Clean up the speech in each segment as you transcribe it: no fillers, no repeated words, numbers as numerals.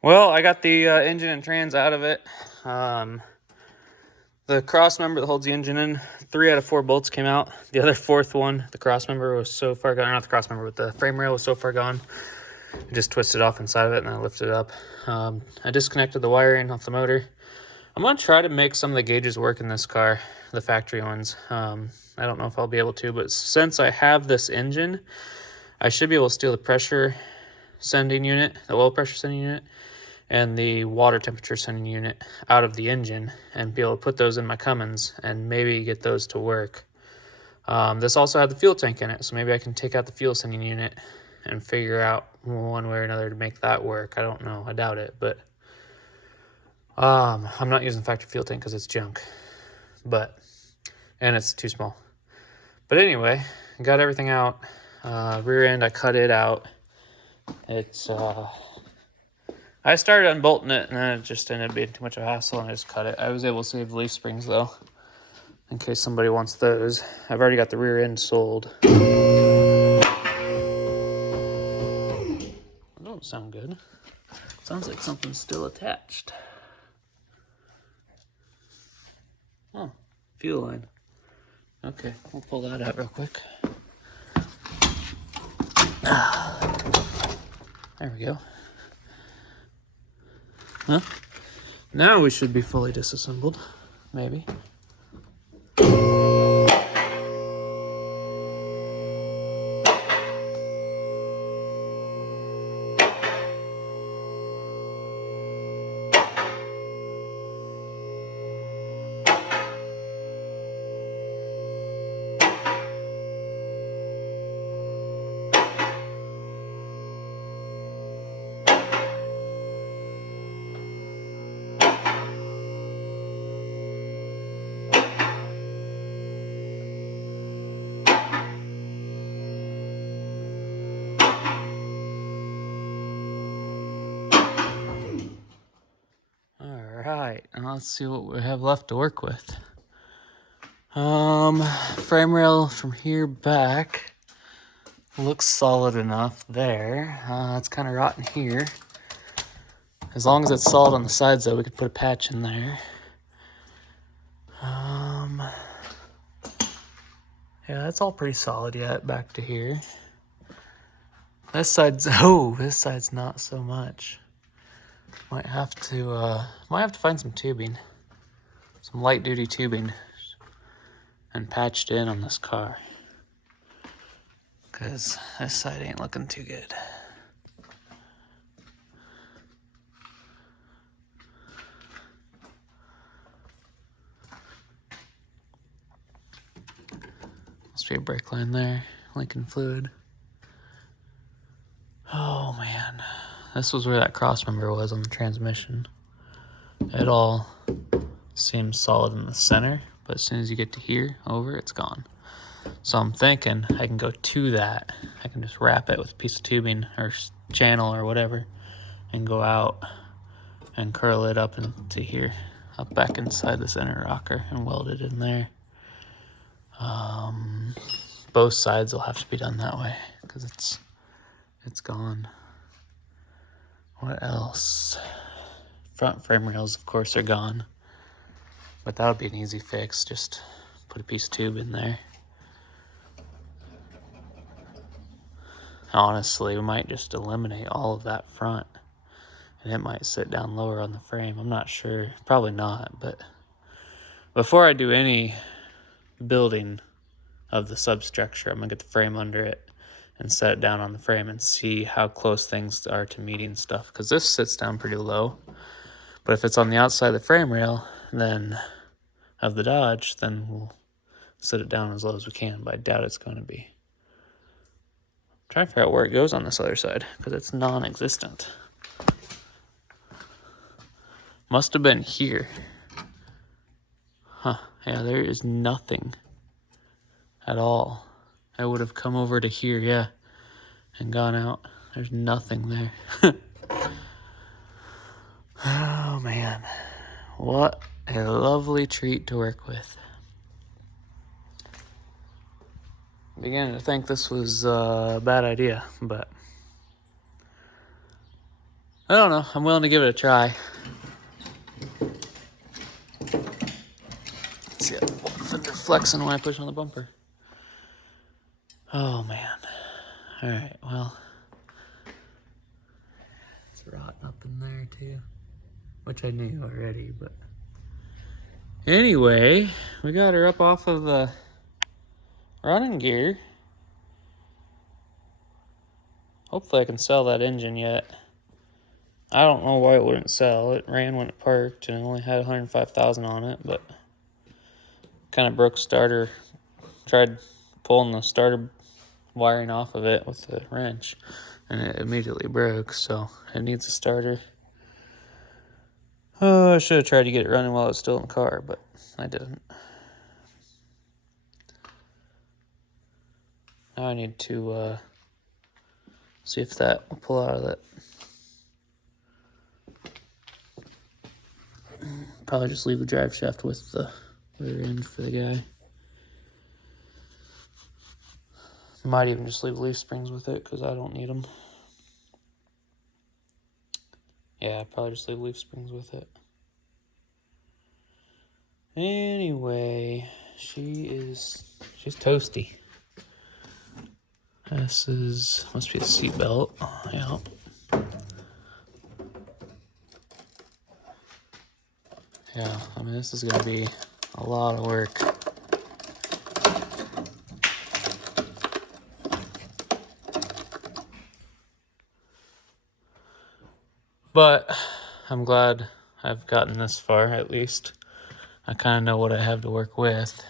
Well, I got the engine and trans out of it. The cross member that holds the engine in, 3 out of 4 bolts came out. The other fourth one, the cross member was so far gone, not the cross member, but the frame rail was so far gone. I just twisted off inside of it and I lifted it up. I disconnected the wiring off the motor. I'm going to try to make some of the gauges work in this car, the factory ones. I don't know if I'll be able to, but since I have this engine, I should be able to steal the pressure sending unit, the oil pressure sending unit, and the water temperature sending unit out of the engine and be able to put those in my Cummins and maybe get those to work. This also had the fuel tank in it, so maybe I can take out the fuel sending unit and figure out one way or another to make that work. I don't know. I doubt it, but I'm not using factory fuel tank because it's junk, and it's too small. But anyway, got everything out. Rear end, I cut it out. I started unbolting it, and then it just ended up being too much of a hassle, and I just cut it. I was able to save the leaf springs, though, in case somebody wants those. I've already got the rear end sold. That don't sound good. Sounds like something's still attached. Oh, fuel line. Okay, we'll pull that out real quick. There we go. Huh? Now we should be fully disassembled, maybe. Alright, now let's see what we have left to work with. Frame rail from here back looks solid enough there. It's kind of rotten here. As long as it's solid on the sides, though, we could put a patch in there. Yeah, that's all pretty solid yet, back to here. This side's not so much. Might have to find some tubing, some light duty tubing, and patched in on this car, because this side ain't looking too good. Must be a brake line there, Lincoln fluid. Oh man, this was where that cross member was on the transmission. It all seems solid in the center, but as soon as you get to here, over, it's gone. So I'm thinking I can go to that. I can just wrap it with a piece of tubing or channel or whatever and go out and curl it up into here, up back inside the center rocker and weld it in there. Both sides will have to be done that way because it's gone. What else? Front frame rails, of course, are gone, but that'll be an easy fix. Just put a piece of tube in there. Honestly, we might just eliminate all of that front, and it might sit down lower on the frame. I'm not sure. Probably not, but before I do any building of the substructure, I'm going to get the frame under it and set it down on the frame and see how close things are to meeting stuff, because this sits down pretty low. But if it's on the outside of the frame rail, then of the Dodge, then we'll set it down as low as we can, but I doubt it's going to be. I'm trying to figure out where it goes on this other side, because it's non-existent. Must have been here. Huh, yeah, there is nothing at all. I would have come over to here, yeah, and gone out. There's nothing there. Oh man, what a lovely treat to work with. I'm beginning to think this was a bad idea, but I don't know. I'm willing to give it a try. Let's see if they're flexing when I push on the bumper. Oh, man. All right, well. It's rotting up in there, too. Which I knew already, but... Anyway, we got her up off of the running gear. Hopefully I can sell that engine yet. I don't know why it wouldn't sell. It ran when it parked and it only had 105,000 on it, but kind of broke starter. Tried pulling the starter wiring off of it with the wrench and it immediately broke, so it needs a starter. Oh, I should have tried to get it running while it was still in the car, but I didn't. Now I need to see if that will pull out of that. Probably just leave the drive shaft with the rear end for the guy. Might even just leave leaf springs with it because I don't need them. Yeah, probably just leave leaf springs with it. Anyway, she's toasty. This must be a seat belt. Yeah. Yeah, I mean, this is gonna be a lot of work. But I'm glad I've gotten this far, at least. I kind of know what I have to work with.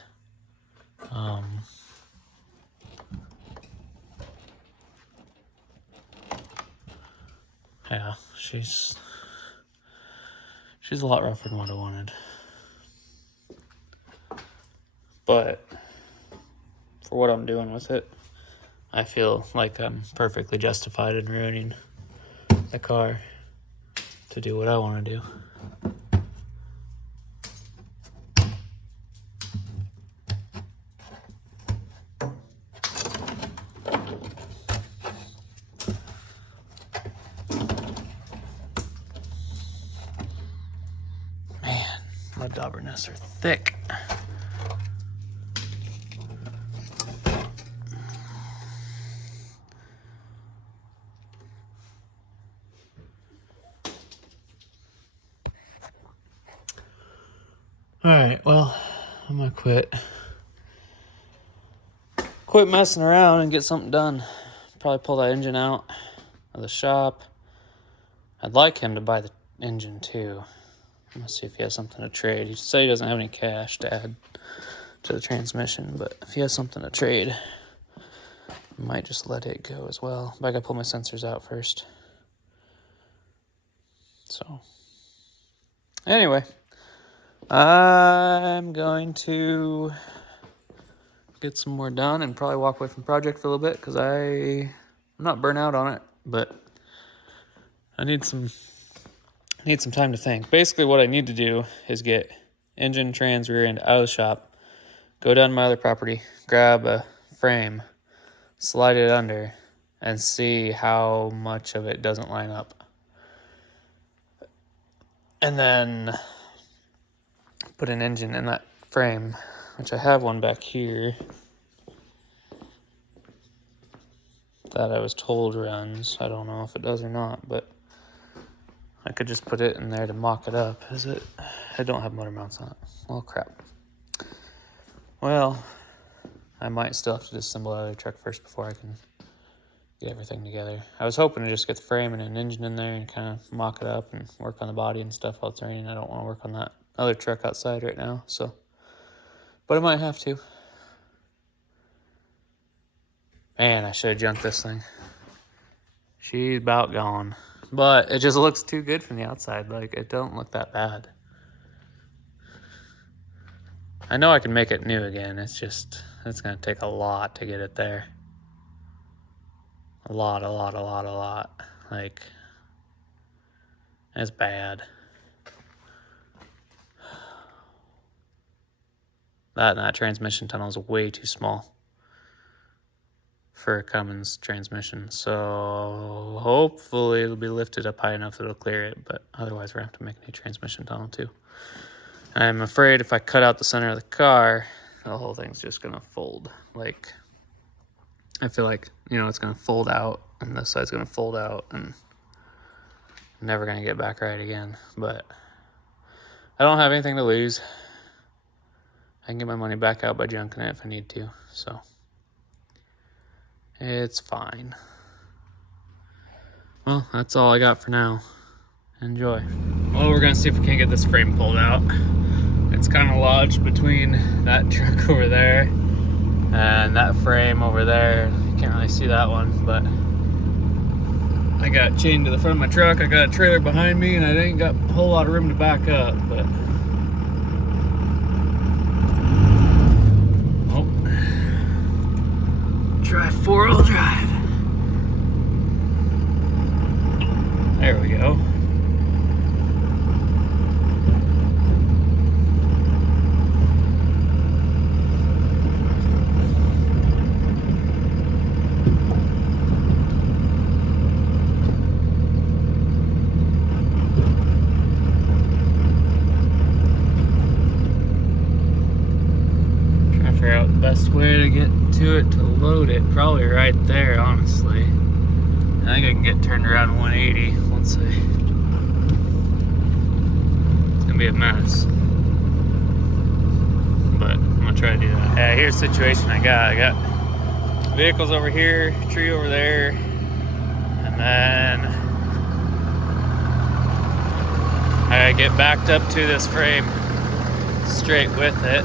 Yeah, she's a lot rougher than what I wanted. But for what I'm doing with it, I feel like I'm perfectly justified in ruining the car to do what I want to do. Man, mud dauber nests are thick. Alright, well, I'm gonna quit messing around and get something done. Probably pull that engine out of the shop. I'd like him to buy the engine too. Let's see if he has something to trade. He said he doesn't have any cash to add to the transmission, but if he has something to trade, I might just let it go as well. But I gotta pull my sensors out first. So, anyway, I'm going to get some more done and probably walk away from the project for a little bit because I'm not burnt out on it, but I need some time to think. Basically, what I need to do is get engine, trans, rear end out of the shop, go down to my other property, grab a frame, slide it under, and see how much of it doesn't line up. And then put an engine in that frame, which I have one back here that I was told runs. I don't know if it does or not, but I could just put it in there to mock it up. I don't have motor mounts on it. Well, crap. Well, I might still have to disassemble the other truck first before I can get everything together. I was hoping to just get the frame and an engine in there and kind of mock it up and work on the body and stuff while it's raining. I don't want to work on that other truck outside right now, so. But I might have to. Man, I should have junked this thing. She's about gone. But it just looks too good from the outside. Like, it don't look that bad. I know I can make it new again. It's going to take a lot to get it there. A lot. Like, it's bad. That transmission tunnel is way too small for a Cummins transmission. So hopefully it'll be lifted up high enough that it'll clear it, but otherwise we're gonna have to make a new transmission tunnel too. And I'm afraid if I cut out the center of the car, the whole thing's just gonna fold. Like, I feel like, you know, it's gonna fold out and this side's gonna fold out and I'm never gonna get back right again. But I don't have anything to lose. I can get my money back out by junking it if I need to, so it's fine. Well, that's all I got for now. Enjoy. Well, we're gonna see if we can't get this frame pulled out. It's kind of lodged between that truck over there and that frame over there. You can't really see that one, but I got chained to the front of my truck. I got a trailer behind me and I ain't got a whole lot of room to back up, but try 4-wheel drive. There we go. Trying to figure out the best way to get to it to load it. Probably right there, honestly. I think I can get turned around 180 once I... It's gonna be a mess. But I'm gonna try to do that. Yeah, here's the situation I got. I got vehicles over here, tree over there, and then I get backed up to this frame straight with it,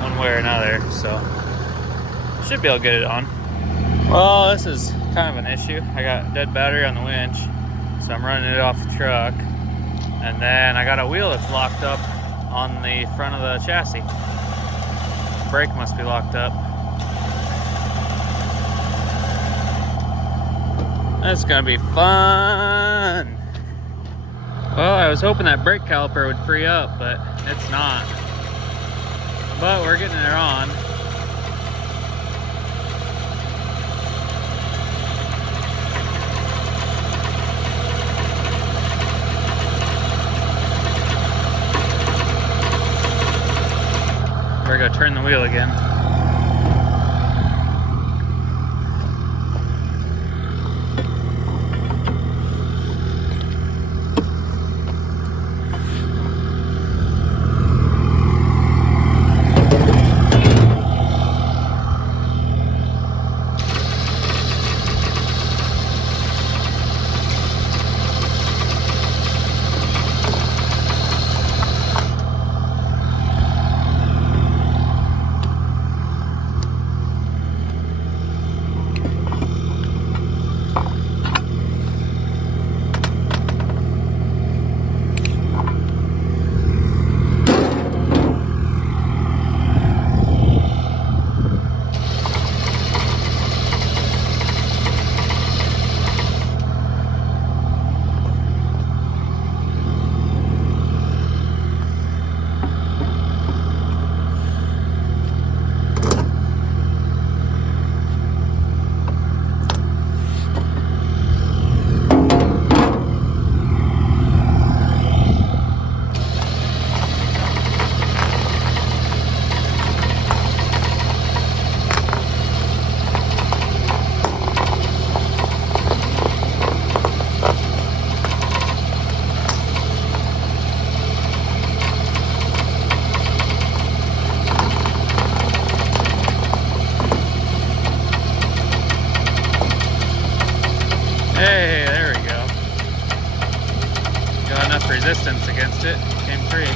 one way or another, so should be able to get it on. Well, this is kind of an issue. I got dead battery on the winch, so I'm running it off the truck. And then I got a wheel that's locked up on the front of the chassis. Brake must be locked up. That's gonna be fun. Well, I was hoping that brake caliper would free up, but it's not. But we're getting it on. We're gonna turn the wheel again. Hey, there we go. Got enough resistance against it. Came free.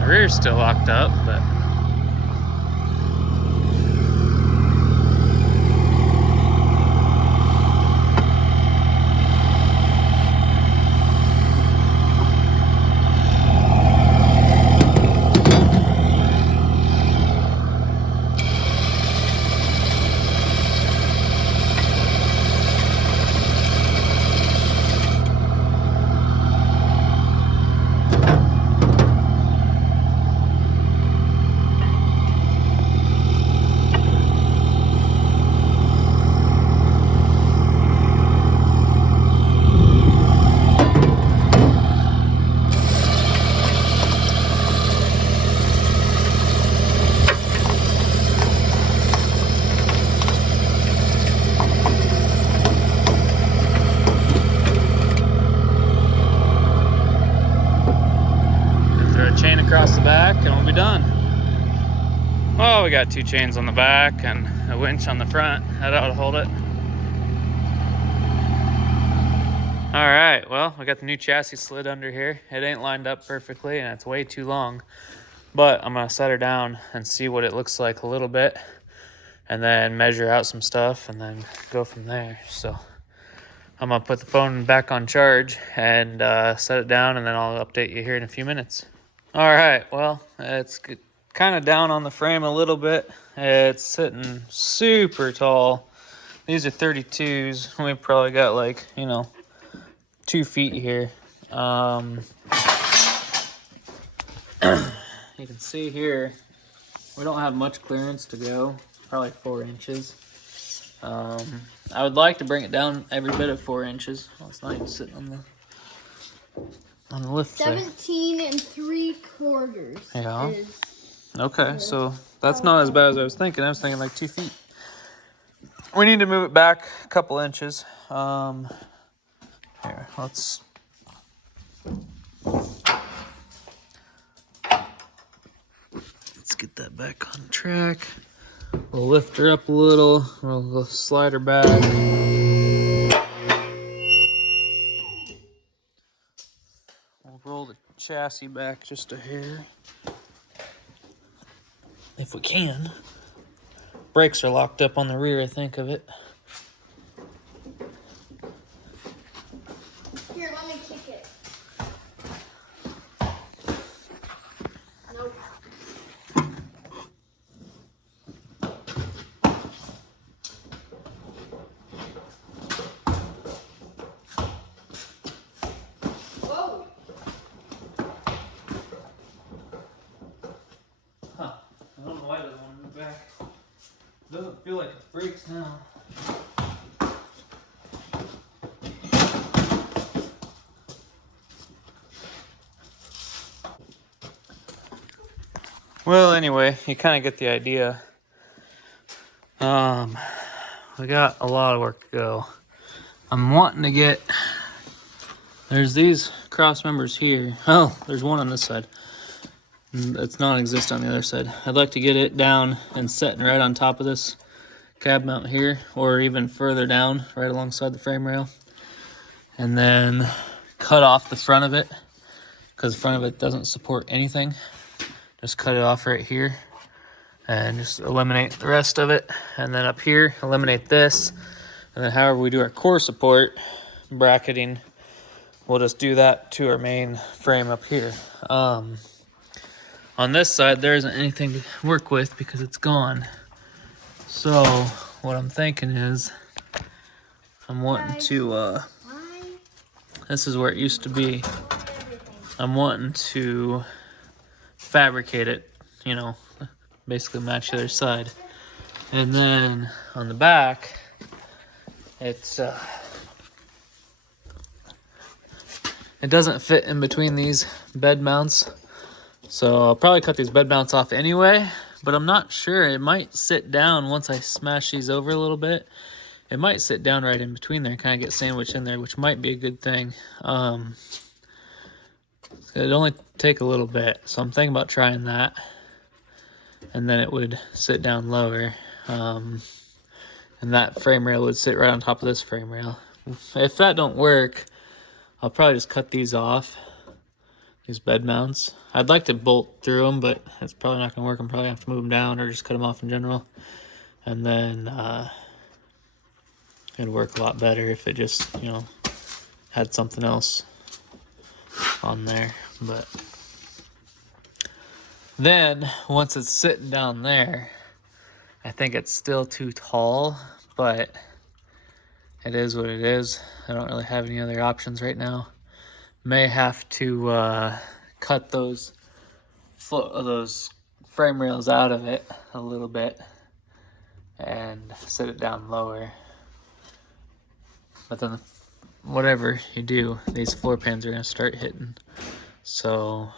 The rear's still locked up, but back and we'll be done. Well, we got 2 chains on the back and a winch on the front. That ought to hold it. All right, well, we got the new chassis slid under here. It ain't lined up perfectly and it's way too long, but I'm gonna set her down and see what it looks like a little bit and then measure out some stuff and then go from there. So I'm gonna put the phone back on charge and set it down, and then I'll update you here in a few minutes. All right, well, it's kind of down on the frame a little bit. It's sitting super tall. These are 32s. We probably got like, 2 feet here. You can see here, we don't have much clearance to go, probably 4 inches. I would like to bring it down every bit of 4 inches. Well, it's not even sitting on the lift 17 3/4. Yeah. Okay, so that's not as bad as I was thinking. I was thinking like 2 feet. We need to move it back a couple inches. Here, let's get that back on track. We'll lift her up a little. We'll slide her back. We'll roll the chassis back just a hair, if we can. Brakes are locked up on the rear, I think, of it. Here, let me kick it. Nope. Whoa. Huh. I don't know why it doesn't want to move back. It doesn't feel like it brakes now. Well, anyway, you kind of get the idea. We got a lot of work to go. I'm wanting to get, there's these cross members here. Oh, there's one on this side. It's non-existent on the other side. I'd like to get it down and setting right on top of this cab mount here, or even further down, right alongside the frame rail. And then cut off the front of it, because the front of it doesn't support anything. Just cut it off right here and just eliminate the rest of it. And then up here, eliminate this. And then however we do our core support, bracketing, we'll just do that to our main frame up here. On this side, there isn't anything to work with because it's gone. So what I'm thinking is, I'm wanting to, this is where it used to be. I'm wanting to fabricate it, basically match the other side. And then on the back, it's, it doesn't fit in between these bed mounts. So I'll probably cut these bed mounts off anyway, but I'm not sure. It might sit down once I smash these over a little bit. It might sit down right in between there and kind of get sandwiched in there, which might be a good thing. It'd only take a little bit, so I'm thinking about trying that. And then it would sit down lower. And that frame rail would sit right on top of this frame rail. If that don't work, I'll probably just cut these off, these bed mounts. I'd like to bolt through them, but it's probably not gonna work. I'm probably gonna have to move them down or just cut them off in general. And then it'd work a lot better if it just, had something else on there. But then once it's sitting down there, I think it's still too tall, but it is what it is. I don't really have any other options right now. May have to cut those frame rails out of it a little bit and set it down lower. But then whatever you do, these floor pans are going to start hitting. So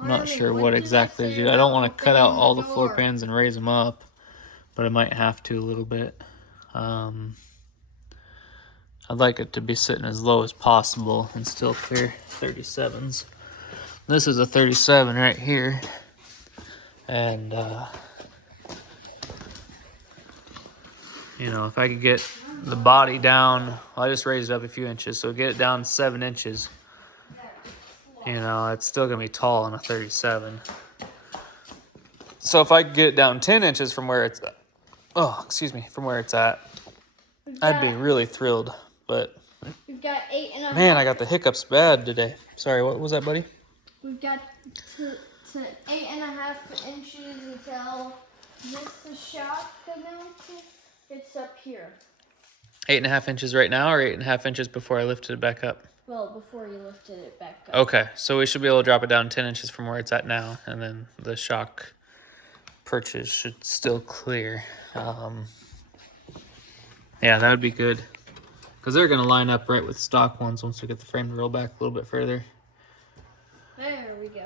I'm not sure what exactly to do. I don't want to cut out all the floor pans and raise them up, but I might have to a little bit. I'd like it to be sitting as low as possible and still clear 37s. This is a 37 right here. And, you know, if I could get the body down, well, I just raised it up a few inches, so get it down 7 inches. You know, it's still going to be tall on a 37. So if I could get it down 10 inches from where it's, from where it's at, I'd be really thrilled. But, We've got 8.5. man, I got the hiccups bad today. Sorry, what was that, buddy? We've got to 8.5 inches until this shot goes down to. It's up here. 8.5 inches right now, or 8.5 inches before I lifted it back up? Well, before you lifted it back up. Okay, so we should be able to drop it down 10 inches from where it's at now, and then the shock perches should still clear. Yeah, that would be good, because they're going to line up right with stock ones once we get the frame to roll back a little bit further. There we go.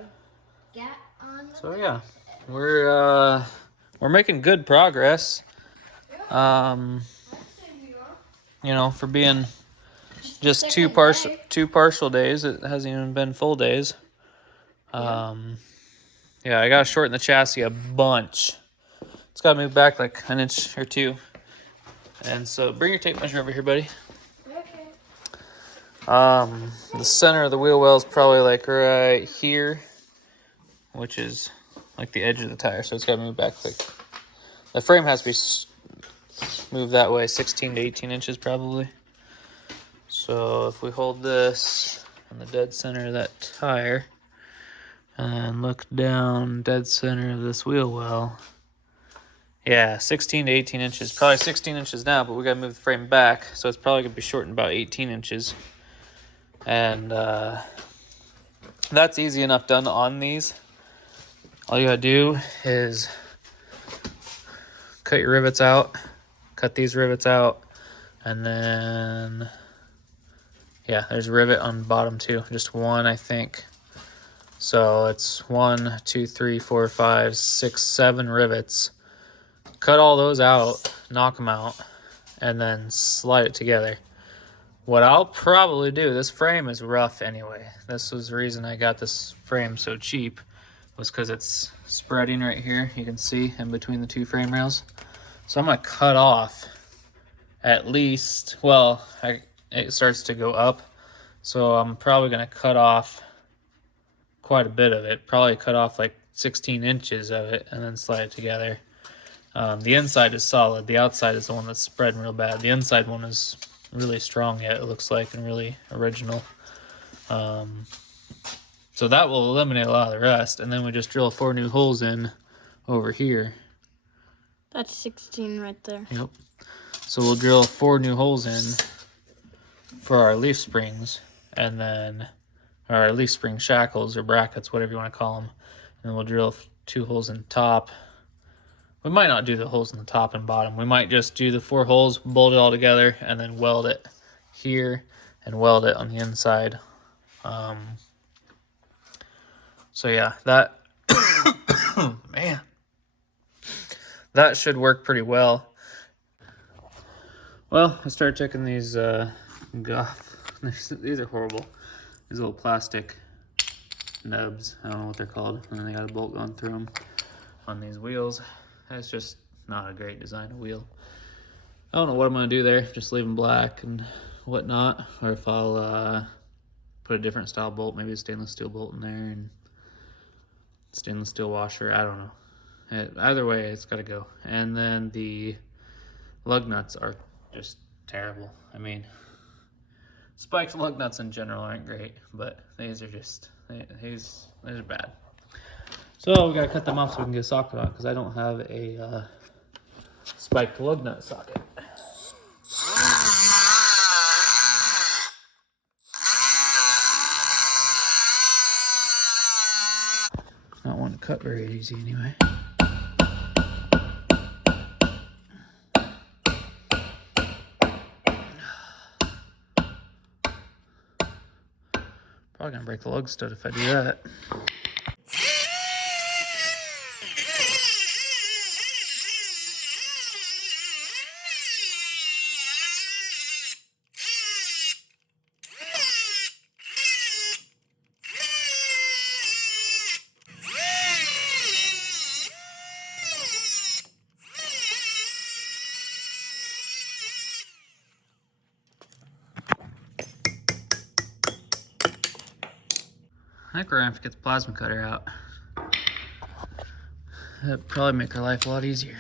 Got on. So yeah, we're making good progress. You know, for being just two partial days, it hasn't even been full days. Yeah, I gotta shorten the chassis a bunch. It's gotta move back like an inch or two. And so bring your tape measure over here, buddy. Okay. The center of the wheel well is probably like right here, which is like the edge of the tire. So it's gotta move back like, the frame has to be moved that way, 16 to 18 inches probably. So if we hold this in the dead center of that tire and look down dead center of this wheel well, yeah, 16 to 18 inches. Probably 16 inches now, but we got to move the frame back, so it's probably going to be shortened about 18 inches. And that's easy enough done on these. All you got to do is cut your rivets out, cut these rivets out, and then, yeah, there's a rivet on the bottom too. Just one, I think. So it's 1, 2, 3, 4, 5, 6, 7 rivets. Cut all those out, knock them out, and then slide it together. What I'll probably do, this frame is rough anyway. This was the reason I got this frame so cheap, was because it's spreading right here. You can see in between the two frame rails. So I'm going to cut off at least, well, it starts to go up. So I'm probably going to cut off quite a bit of it. Probably cut off like 16 inches of it and then slide it together. The inside is solid. The outside is the one that's spreading real bad. The inside one is really strong yet, it looks like, and really original. So that will eliminate a lot of the rest. And then we just drill 4 new holes in over here. That's 16 right there. Yep. So we'll drill 4 new holes in for our leaf springs, and then our leaf spring shackles or brackets, whatever you want to call them. And we'll drill 2 holes in the top. We might not do the holes in the top and bottom. We might just do the 4 holes, bolt it all together, and then weld it here and weld it on the inside. So yeah, that, man, that should work pretty well. Well, I started checking these these are horrible. These little plastic nubs, I don't know what they're called, and then they got a bolt going through them on these wheels. That's just not a great design of wheel. I don't know what I'm going to do there, just leave them black and whatnot, or if I'll put a different style bolt, maybe a stainless steel bolt in there and stainless steel washer, I don't know. Either way, it's got to go. And then the lug nuts are just terrible. I mean, spiked lug nuts in general aren't great, but these are just, these are bad. So we gotta cut them off so we can get a socket on, because I don't have a spiked lug nut socket. Not one to cut very easy anyway. Probably gonna break the lug stud if I do that. I think we're gonna have to get the plasma cutter out. That'd probably make our life a lot easier.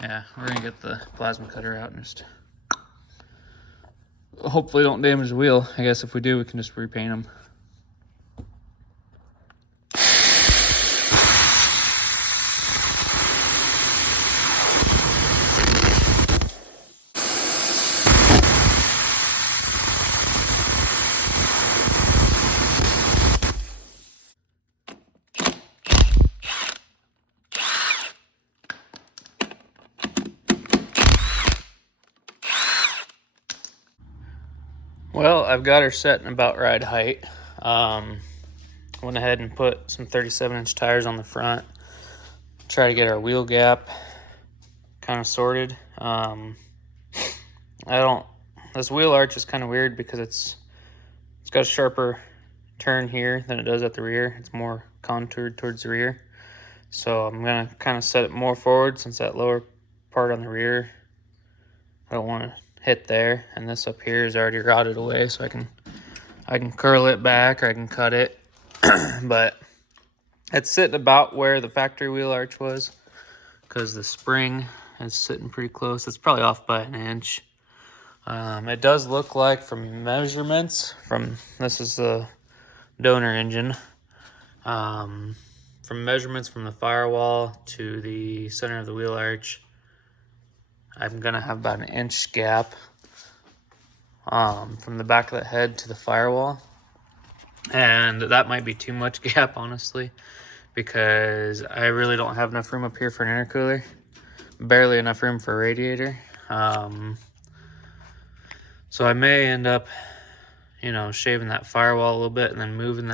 Yeah, we're gonna get the plasma cutter out and just hopefully don't damage the wheel. I guess if we do, we can just repaint them. Well, I've got her set in about ride height. Went ahead and put some 37-inch tires on the front. Try to get our wheel gap kind of sorted. This wheel arch is kind of weird because it's got a sharper turn here than it does at the rear. It's more contoured towards the rear. So I'm gonna kind of set it more forward since that lower part on the rear, I don't want to hit there, and this up here is already rotted away, so I can curl it back or I can cut it. But it's sitting about where the factory wheel arch was because the spring is sitting pretty close. It's probably off by an inch. It does look like from measurements this is the donor engine. From measurements from the firewall to the center of the wheel arch, I'm gonna have about an inch gap from the back of the head to the firewall. And that might be too much gap, honestly, because I really don't have enough room up here for an intercooler. Barely enough room for a radiator. So I may end up, shaving that firewall a little bit and then moving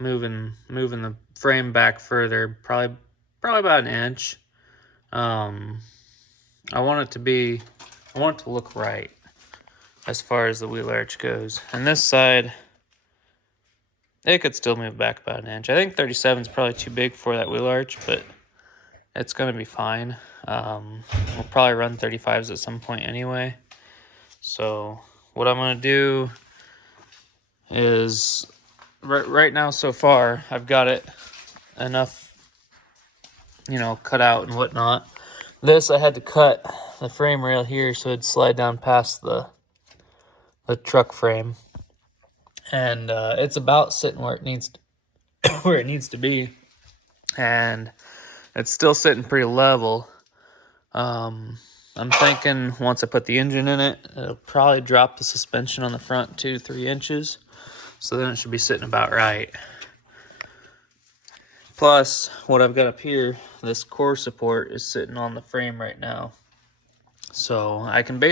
the frame back further, probably about an inch. I want it to look right as far as the wheel arch goes. And this side, it could still move back about an inch. I think 37 is probably too big for that wheel arch, but it's gonna be fine. We'll probably run 35s at some point anyway. So what I'm gonna do is, right now so far, I've got it enough, cut out and whatnot. This, I had to cut the frame rail here so it'd slide down past the truck frame. And it's about sitting where it needs to be. And it's still sitting pretty level. I'm thinking once I put the engine in it, it'll probably drop the suspension on the front 2 to 3 inches. So then it should be sitting about right. Plus, what I've got up here, this core support is sitting on the frame right now. So I can't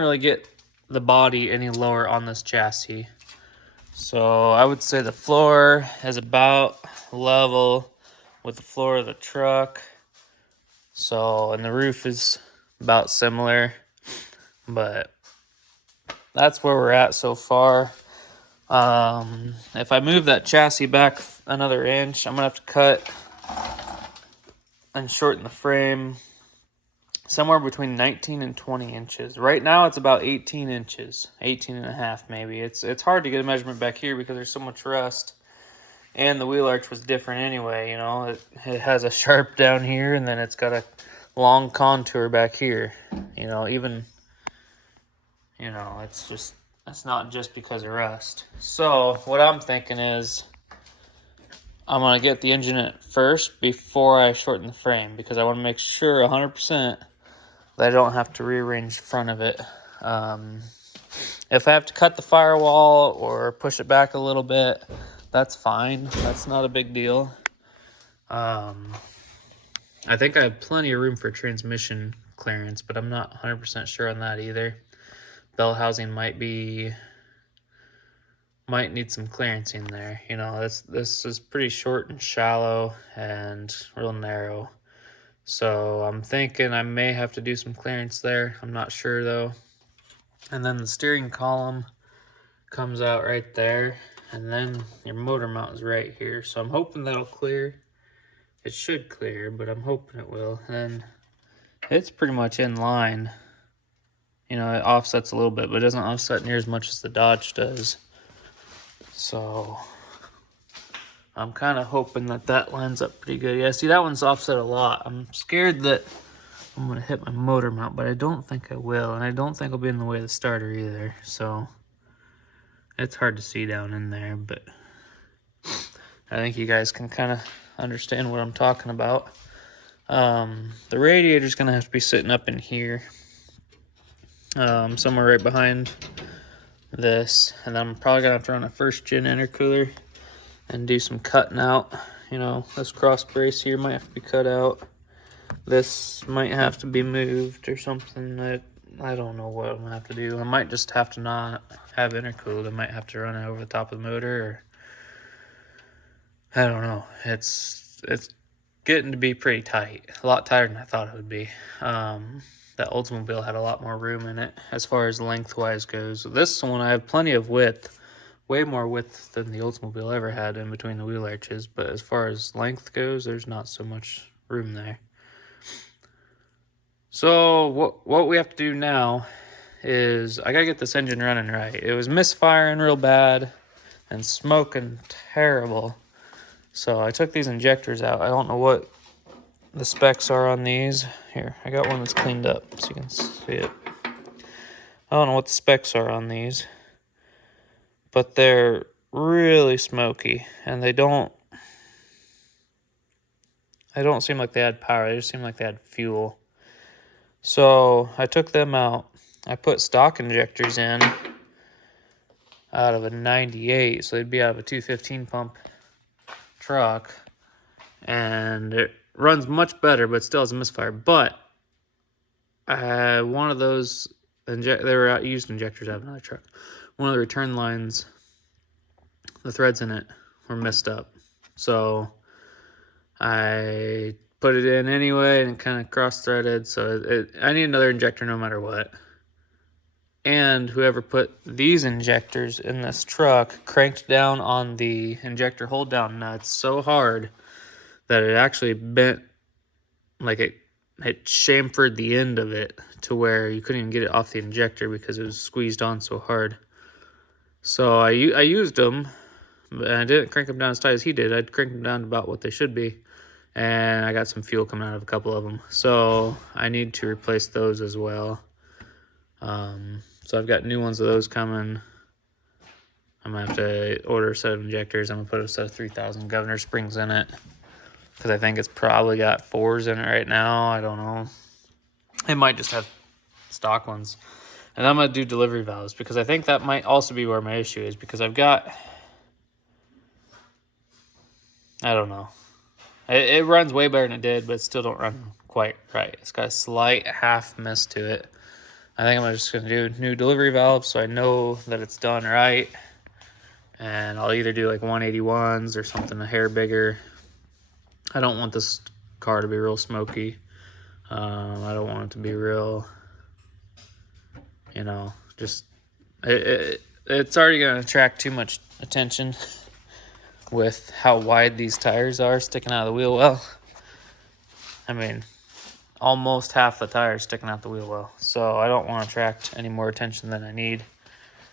really get the body any lower on this chassis. So I would say the floor is about level with the floor of the truck. So, and the roof is about similar, but that's where we're at so far. If I move that chassis back another inch, I'm gonna have to cut and shorten the frame somewhere between 19 and 20 inches. Right now it's about 18 inches, 18 and a half maybe. It's hard to get a measurement back here because there's so much rust, and the wheel arch was different anyway. It has a sharp down here, and then it's got a long contour back here. It's not just because of rust. So what I'm thinking is I'm gonna get the engine in it first before I shorten the frame, because I want to make sure 100% that I don't have to rearrange the front of it. If I have to cut the firewall or push it back a little bit, that's fine. That's not a big deal. I think I have plenty of room for transmission clearance, but I'm not 100% sure on that either. Bell housing might need some clearance in there. This is pretty short and shallow and real narrow. So I'm thinking I may have to do some clearance there. I'm not sure though. And then the steering column comes out right there. And then your motor mount is right here. So I'm hoping that'll clear. It should clear, but I'm hoping it will. And then it's pretty much in line. You know, it offsets a little bit, but it doesn't offset near as much as the Dodge does. So I'm kind of hoping that that lines up pretty good. Yeah, see, that one's offset a lot. I'm scared that I'm going to hit my motor mount, but I don't think I will. And I don't think I'll be in the way of the starter either. So it's hard to see down in there, but I think you guys can kind of understand what I'm talking about. The radiator's going to have to be sitting up in here. Somewhere right behind this. And then I'm probably going to have to run a first gen intercooler and do some cutting out. You know, this cross brace here might have to be cut out. This might have to be moved or something. I don't know what I'm gonna have to do. I might just have to not have intercooled. I might have to run it over the top of the motor, or I don't know. It's getting to be pretty tight. A lot tighter than I thought it would be. That Oldsmobile had a lot more room in it as far as lengthwise goes. This one I have plenty of width. Way more width than the Oldsmobile ever had in between the wheel arches, but as far as length goes, there's not so much room there. So what we have to do now is I gotta get this engine running right. It was misfiring real bad and smoking terrible. So I took these injectors out. I don't know what the specs are on these. Here, I got one that's cleaned up so you can see it. I don't know what the specs are on these, but they're really smoky, and they don't seem like they had power. They just seem like they had fuel. So I took them out. I put stock injectors in out of a 98, so they'd be out of a 215 pump truck, and it runs much better, but still has a misfire. But one of those they were used injectors out of another truck. One of the return lines, the threads in it were messed up, so I put it in anyway, and it kind of cross-threaded. So I need another injector no matter what. And whoever put these injectors in this truck cranked down on the injector hold down nuts so hard that it actually bent, like it chamfered the end of it to where you couldn't even get it off the injector because it was squeezed on so hard. So I used them, but I didn't crank them down as tight as he did. I'd crank them down to about what they should be. And I got some fuel coming out of a couple of them. So I need to replace those as well. So I've got new ones of those coming. I'm going to have to order a set of injectors. I'm going to put a set of 3000 Governor Springs in it, because I think it's probably got 4s in it right now. I don't know. It might just have stock ones. And I'm going to do delivery valves, because I think that might also be where my issue is, because I've got, I don't know. It runs way better than it did, but it still don't run quite right. It's got a slight half miss to it. I think I'm just going to do new delivery valves so I know that it's done right. And I'll either do like 181s or something a hair bigger. I don't want this car to be real smoky. I don't want it to be real, you know, just, it's already going to attract too much attention with how wide these tires are sticking out of the wheel well. I mean, almost half the tires sticking out the wheel well. So I don't want to attract any more attention than I need.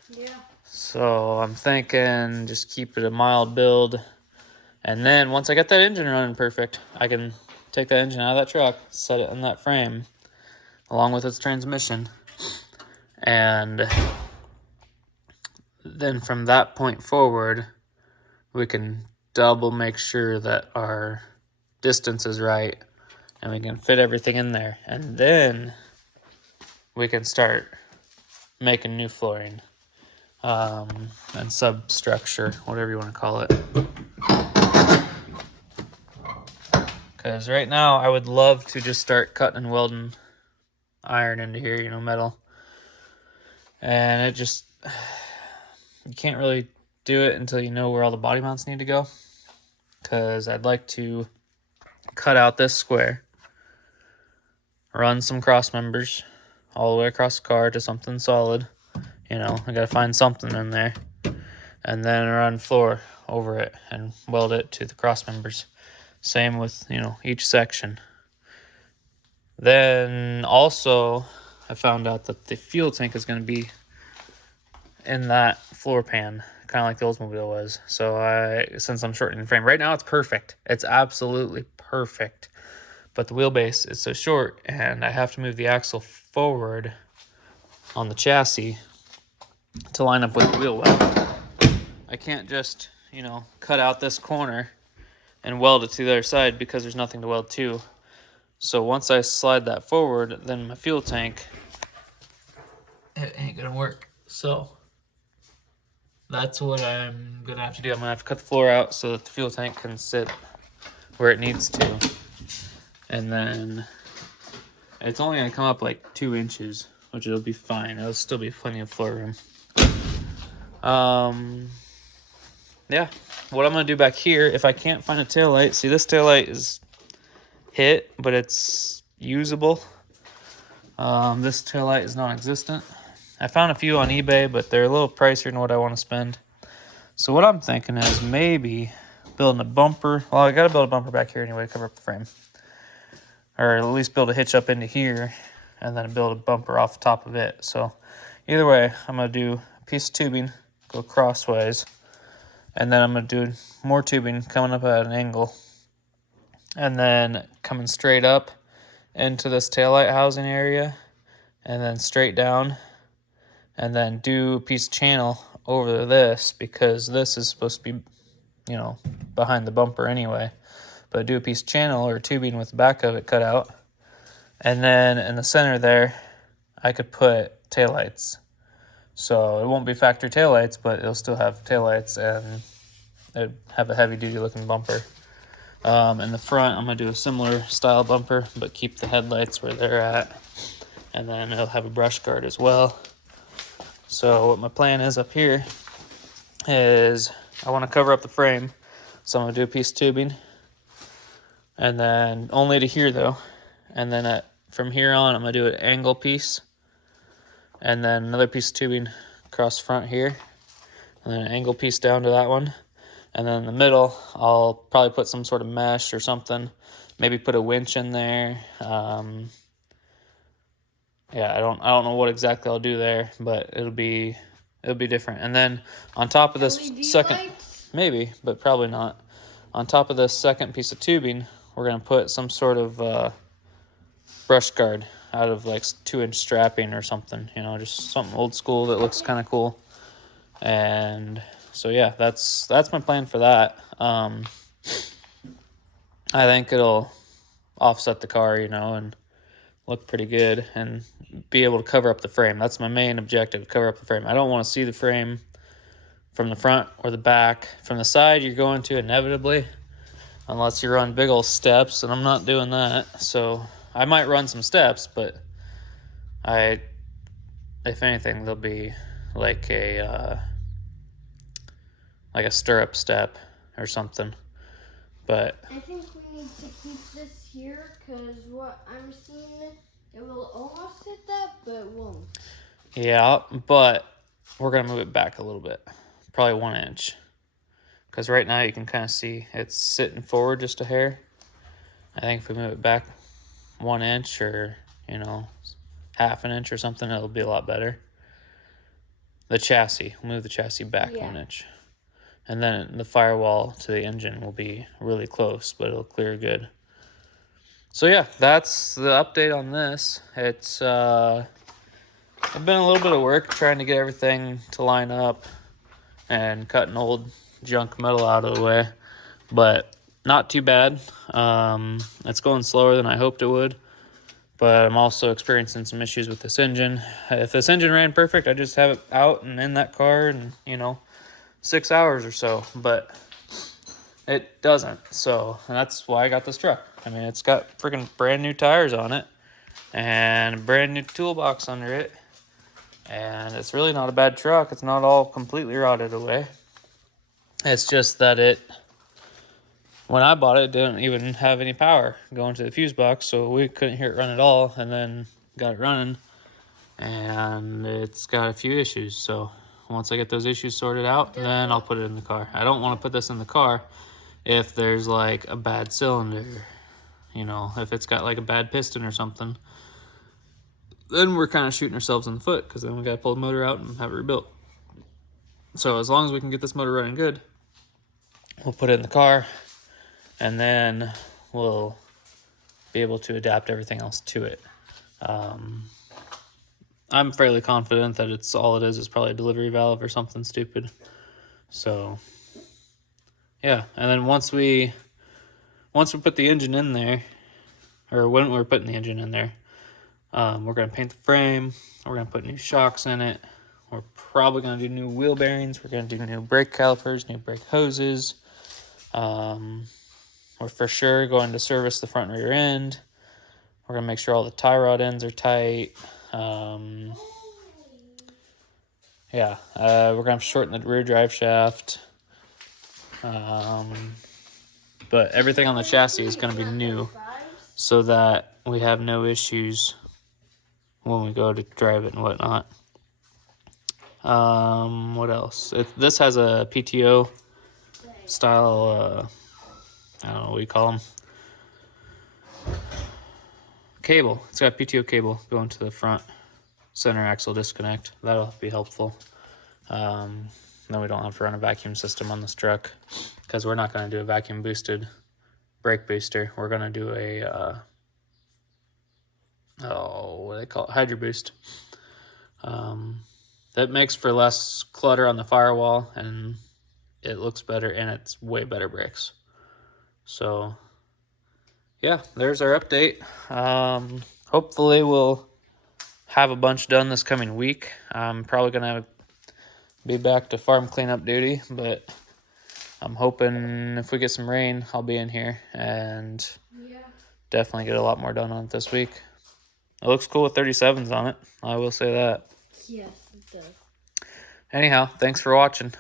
Yeah. So I'm thinking just keep it a mild build. And then once I get that engine running perfect, I can take that engine out of that truck, set it in that frame, along with its transmission. And then from that point forward, we can double make sure that our distance is right, and we can fit everything in there. And then we can start making new flooring and substructure, whatever you want to call it. Because right now I would love to just start cutting and welding iron into here, you know, metal. And it just, you can't really do it until you know where all the body mounts need to go. Because I'd like to cut out this square, run some cross members all the way across the car to something solid. You know, I gotta find something in there. and then run floor over it and weld it to the cross members. Same with, each section. Then also I found out that the fuel tank is going to be in that floor pan, kind of like the Oldsmobile was. So since I'm shortening the frame, right now it's perfect. It's absolutely perfect. But the wheelbase is so short, and I have to move the axle forward on the chassis to line up with the wheel well. I can't just, cut out this corner and weld it to the other side because there's nothing to weld to. So once I slide that forward, then my fuel tank, it ain't gonna work. So that's what I'm gonna have to do. I'm gonna have to cut the floor out so that the fuel tank can sit where it needs to. And then it's only gonna come up like 2 inches, which it'll be fine. It'll still be plenty of floor room. Yeah, what I'm gonna do back here, if I can't find a taillight, see this taillight is hit, but it's usable. This taillight is non-existent. I found a few on eBay, but they're a little pricier than what I want to spend. So what I'm thinking is maybe building a bumper. Well, I gotta build a bumper back here anyway to cover up the frame. Or at least build a hitch up into here, and then build a bumper off the top of it. So either way, I'm gonna do a piece of tubing, go crossways, and then I'm gonna do more tubing coming up at an angle, and then coming straight up into this taillight housing area, and then straight down, and then do a piece of channel over this, because this is supposed to be, behind the bumper anyway. But do a piece of channel or tubing with the back of it cut out. And then in the center there, I could put taillights. So it won't be factory taillights, but it'll still have taillights, and it'd have a heavy duty looking bumper. In the front, I'm gonna do a similar style bumper, but keep the headlights where they're at. And then it'll have a brush guard as well. So what my plan is up here is I want to cover up the frame. So I'm gonna do a piece of tubing, and then only to here though. And then from here on, I'm gonna do an angle piece, and then another piece of tubing across the front here, and then an angle piece down to that one. And then in the middle, I'll probably put some sort of mesh or something. Maybe put a winch in there. Yeah, I don't know what exactly I'll do there, but it'll be different. And then on top of this LED second, lights? maybe, but probably not. On top of this second piece of tubing, we're gonna put some sort of brush guard out of like 2-inch strapping or something. Just something old school that looks kind of cool. And so yeah, that's my plan for that. I think it'll offset the car, and look pretty good, and be able to cover up the frame. That's my main objective, cover up the frame. I don't want to see the frame from the front or the back. From the side, you're going to inevitably, unless you run big old steps, and I'm not doing that. So I might run some steps, but if anything, they'll be like a stirrup step or something. But I think we need to keep this here, because what I'm seeing, it will almost hit that, but it won't. yeah, but we're gonna move it back a little bit, probably 1 inch, because right now you can kind of see it's sitting forward just a hair. I think if we move it back 1 inch, or half an inch or something, it'll be a lot better. The chassis, we'll move the chassis back 1 inch. And then the firewall to the engine will be really close, but it'll clear good. So yeah, that's the update on this. It's been a little bit of work trying to get everything to line up and cutting old junk metal out of the way, but not too bad. It's going slower than I hoped it would, but I'm also experiencing some issues with this engine. If this engine ran perfect, I'd just have it out and in that car in 6 hours or so, but it doesn't. So, and that's why I got this truck. I mean, it's got freaking brand new tires on it and a brand new toolbox under it, and it's really not a bad truck. It's not all completely rotted away. It's just that when I bought it, it didn't even have any power going to the fuse box, so we couldn't hear it run at all, and then got it running, and it's got a few issues. So Once I get those issues sorted out, then I'll put it in the car. I don't want to put this in the car if there's like a bad cylinder, you know, if it's got like a bad piston or something. Then we're kind of shooting ourselves in the foot, because then we got to pull the motor out and have it rebuilt. So as long as we can get this motor running good, we'll put it in the car, and then we'll be able to adapt everything else to it. I'm fairly confident that it's all it is probably a delivery valve or something stupid. So yeah, and then once we put the engine in there, or when we're putting the engine in there, we're gonna paint the frame. We're gonna put new shocks in it. We're probably gonna do new wheel bearings. We're gonna do new brake calipers, new brake hoses. We're for sure going to service the front and rear end. We're gonna make sure all the tie rod ends are tight. Yeah, we're gonna shorten the rear drive shaft. But everything on the chassis is gonna be new, so that we have no issues when we go to drive it and whatnot. What else? This has a PTO style, I don't know what you call them, cable. It's got PTO cable going to the front center axle disconnect. That'll be helpful. Then we don't have to run a vacuum system on this truck, because we're not going to do a vacuum boosted brake booster. We're going to do a what do they call it? Hydro boost. That makes for less clutter on the firewall, and it looks better, and it's way better brakes. So yeah, there's our update. Hopefully we'll have a bunch done this coming week. I'm probably gonna be back to farm cleanup duty, but I'm hoping if we get some rain, I'll be in here and definitely get a lot more done on it this week. It looks cool with 37s on it, I will say that. Yes, it does. Anyhow, thanks for watching.